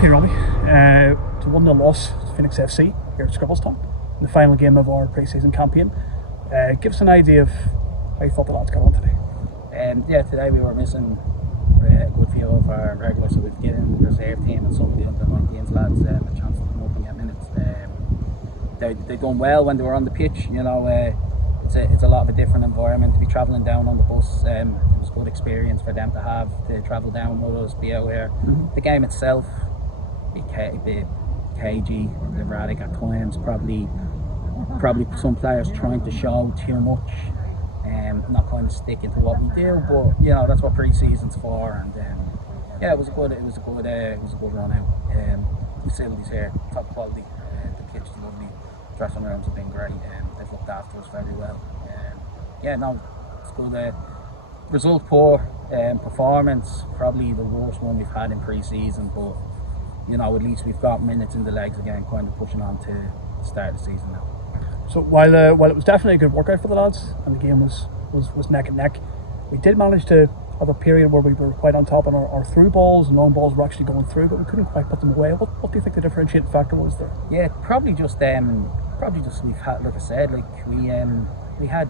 Okay, Robbie, it's a 1-0 loss to Phoenix FC here at Scribbles Town in the final game of our pre-season campaign. Give us an idea of how you thought the lads got on today. Today we were missing a good few of our regulars, so we've given the reserve team and some of the under 19s lads a chance to come up and get minutes. They done well when they were on the pitch. It's a lot of a different environment to be travelling down on the bus. It was a good experience for them to have to travel down with us, be out here. The game itself, a bit cagey, erratic at times. Probably some players trying to show too much, not kind of sticking to what we do. But that's what pre-season's for. And it was a good run out. Facilities here, top quality. The pitch is lovely. Dressing rooms have been great. They've looked after us very well. It's good. Result poor. Performance probably the worst one we've had in pre-season, but at least we've got minutes in the legs again, kind of pushing on to the start of the season now. So while it was definitely a good workout for the lads and the game was neck and neck, we did manage to have a period where we were quite on top and our through balls and long balls were actually going through, but we couldn't quite put them away. What do you think the differentiating factor was there? Yeah, probably just we've had, like I said, we had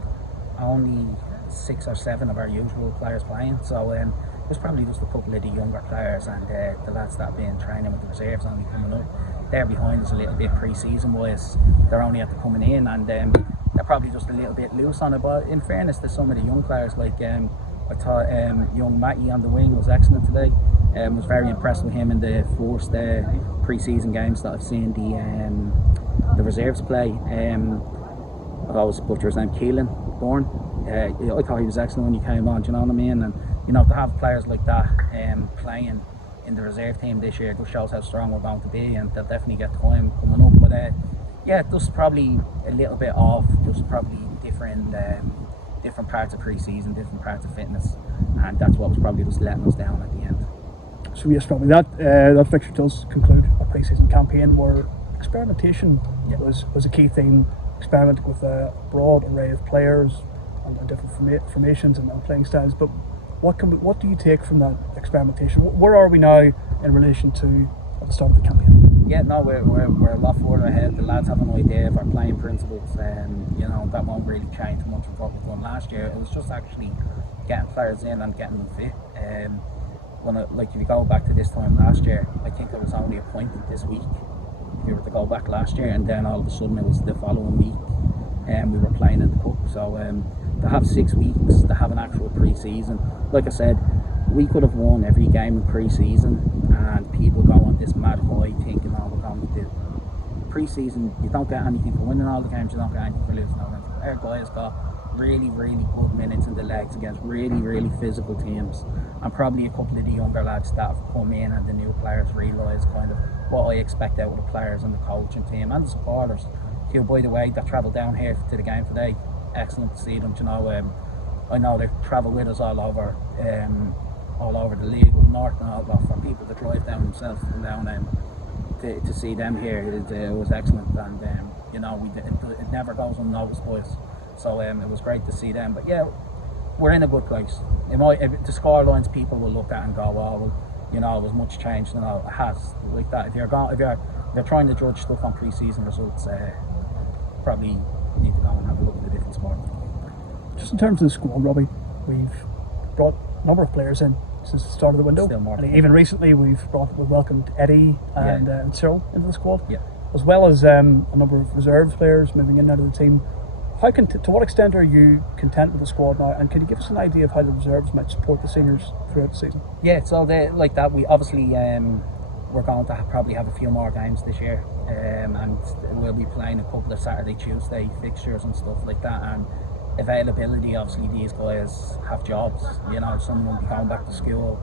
only 6 or 7 of our usual players playing, so it was probably just a couple of the younger players and the lads that have been training with the reserves only coming up. They're behind us a little bit pre-season wise. They're only after coming in and they're probably just a little bit loose on it. But in fairness to some of the young players, I thought young Matty on the wing was excellent today. Was very impressed with him in the first pre-season games that I've seen the reserves play. I always butcher his name, Keelan Bourne. I thought he was excellent when he came on. Do you know what I mean? And to have players like that playing in the reserve team this year just shows how strong we're going to be, and they'll definitely get time coming up. But just probably a little bit off, just probably different parts of pre-season, different parts of fitness, and that's what was probably just letting us down at the end. So yes, Robbie, that fixture does conclude our pre-season campaign where experimentation was a key theme. Experimenting with a broad array of players and different formations and playing styles. But what do you take from that experimentation? Where are we now in relation to at the start of the campaign? Yeah, no, we're a lot further ahead. The lads have an idea of our playing principles, and that won't really change much of what we've done last year. It was just actually getting players in and getting them fit. If you go back to this time last year, I think there was only a point this week. If you were to go back last year, and then all of a sudden it was the following week, and we were playing in the cup. So to have 6 weeks to have an actual pre-season, like I said, we could have won every game in pre-season, and people go on this mad high thinking, oh, we're going to do pre-season. You don't get anything for winning all the games, you don't get anything for losing all the games. Our guys got really, really good minutes in the legs against really, really physical teams, and probably a couple of the younger lads that have come in and the new players realise kind of what I expect out of the players and the coaching team and the supporters, who, by the way, that travelled down here to the game today. Excellent to see them. I know they travel with us all over the league up north, and all that, for people to drive down themselves and down to see them here. It was excellent, and it never goes unnoticed by us. So it was great to see them. But yeah, we're in a good place. The score lines people will look at and go, oh, well, it was much changed, and it has like that. If you're trying to judge stuff on pre-season results, probably need to go and have a look at the different sport. Just in terms of the squad, Robbie, we've brought a number of players in since the start of the window. Still more. And even recently we've welcomed Eddie and Cyril into the squad, as well as a number of reserves players moving in and out of the team. To what extent are you content with the squad now, and can you give us an idea of how the reserves might support the seniors throughout the season? Yeah, so like that, we obviously we're going to probably have a few more games this year, and we'll be playing a couple of Saturday, Tuesday fixtures and stuff like that. And availability, obviously, these guys have jobs. Some will be going back to school,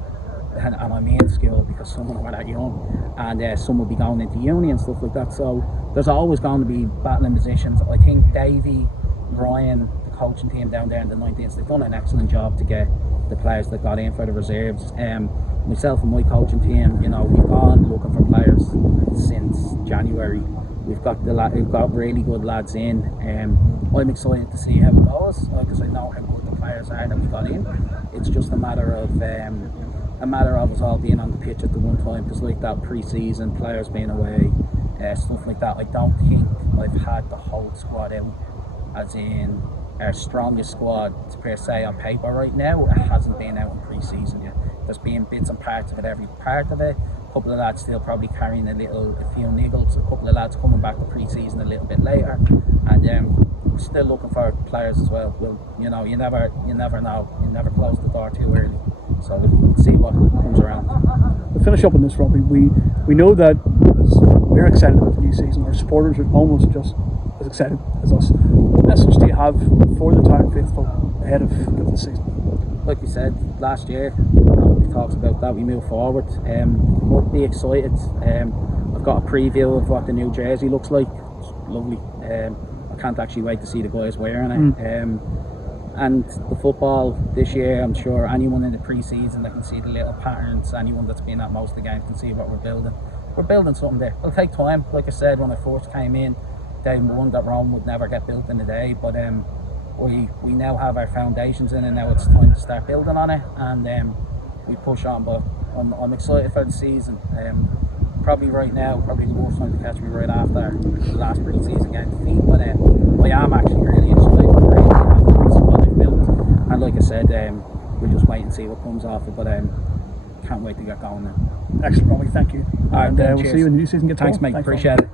and I mean school because some of them are that young, and some will be going into uni and stuff like that. So there's always going to be battling positions. I think Davey, Ryan, the coaching team down there in the 19th, they've done an excellent job to get the players that got in for the reserves. Myself and my coaching team, we've gone looking for players since January. We've got really good lads in. I'm excited to see how it goes because I know how good the players are that we got in. It's just a matter of a matter of us all being on the pitch at the one time, because like that pre-season, players being away, stuff like that, I don't think I've had the whole squad out, as in our strongest squad per se on paper right now. It hasn't been out in pre-season yet. There's been bits and parts of it, every part of it. A couple of lads still probably carrying a few niggles, a couple of lads coming back to pre-season a little bit later, and we're still looking for players as well. You never know, you never close the door too early, so we'll see what comes around. To finish up on this, Robbie, we know that we're excited about the new season. Our supporters are almost just as excited as us. What message do you have for the Town faithful ahead of the season? Like we said last year, we talked about that, we move forward. We'll be excited. I've got a preview of what the new jersey looks like. It's lovely. I can't actually wait to see the guys wearing it. And the football this year, I'm sure anyone in the pre-season that can see the little patterns, anyone that's been at most of the games can see what we're building. We're building something there. It'll take time. Like I said, when I first came in, day one, that Rome would never get built in a day, but we now have our foundations in, and now it's time to start building on it, and we push on. But I'm excited for the season. Probably right now, probably the worst time to catch me right after the last pre-season game defeat, but I am actually really excited. I'm really happy with what they've built, and like I said, we'll just wait and see what comes off it, but can't wait to get going now. Excellent, Robbie, thank you. Alright, and we'll see you in the new season. Thanks, mate. Appreciate it.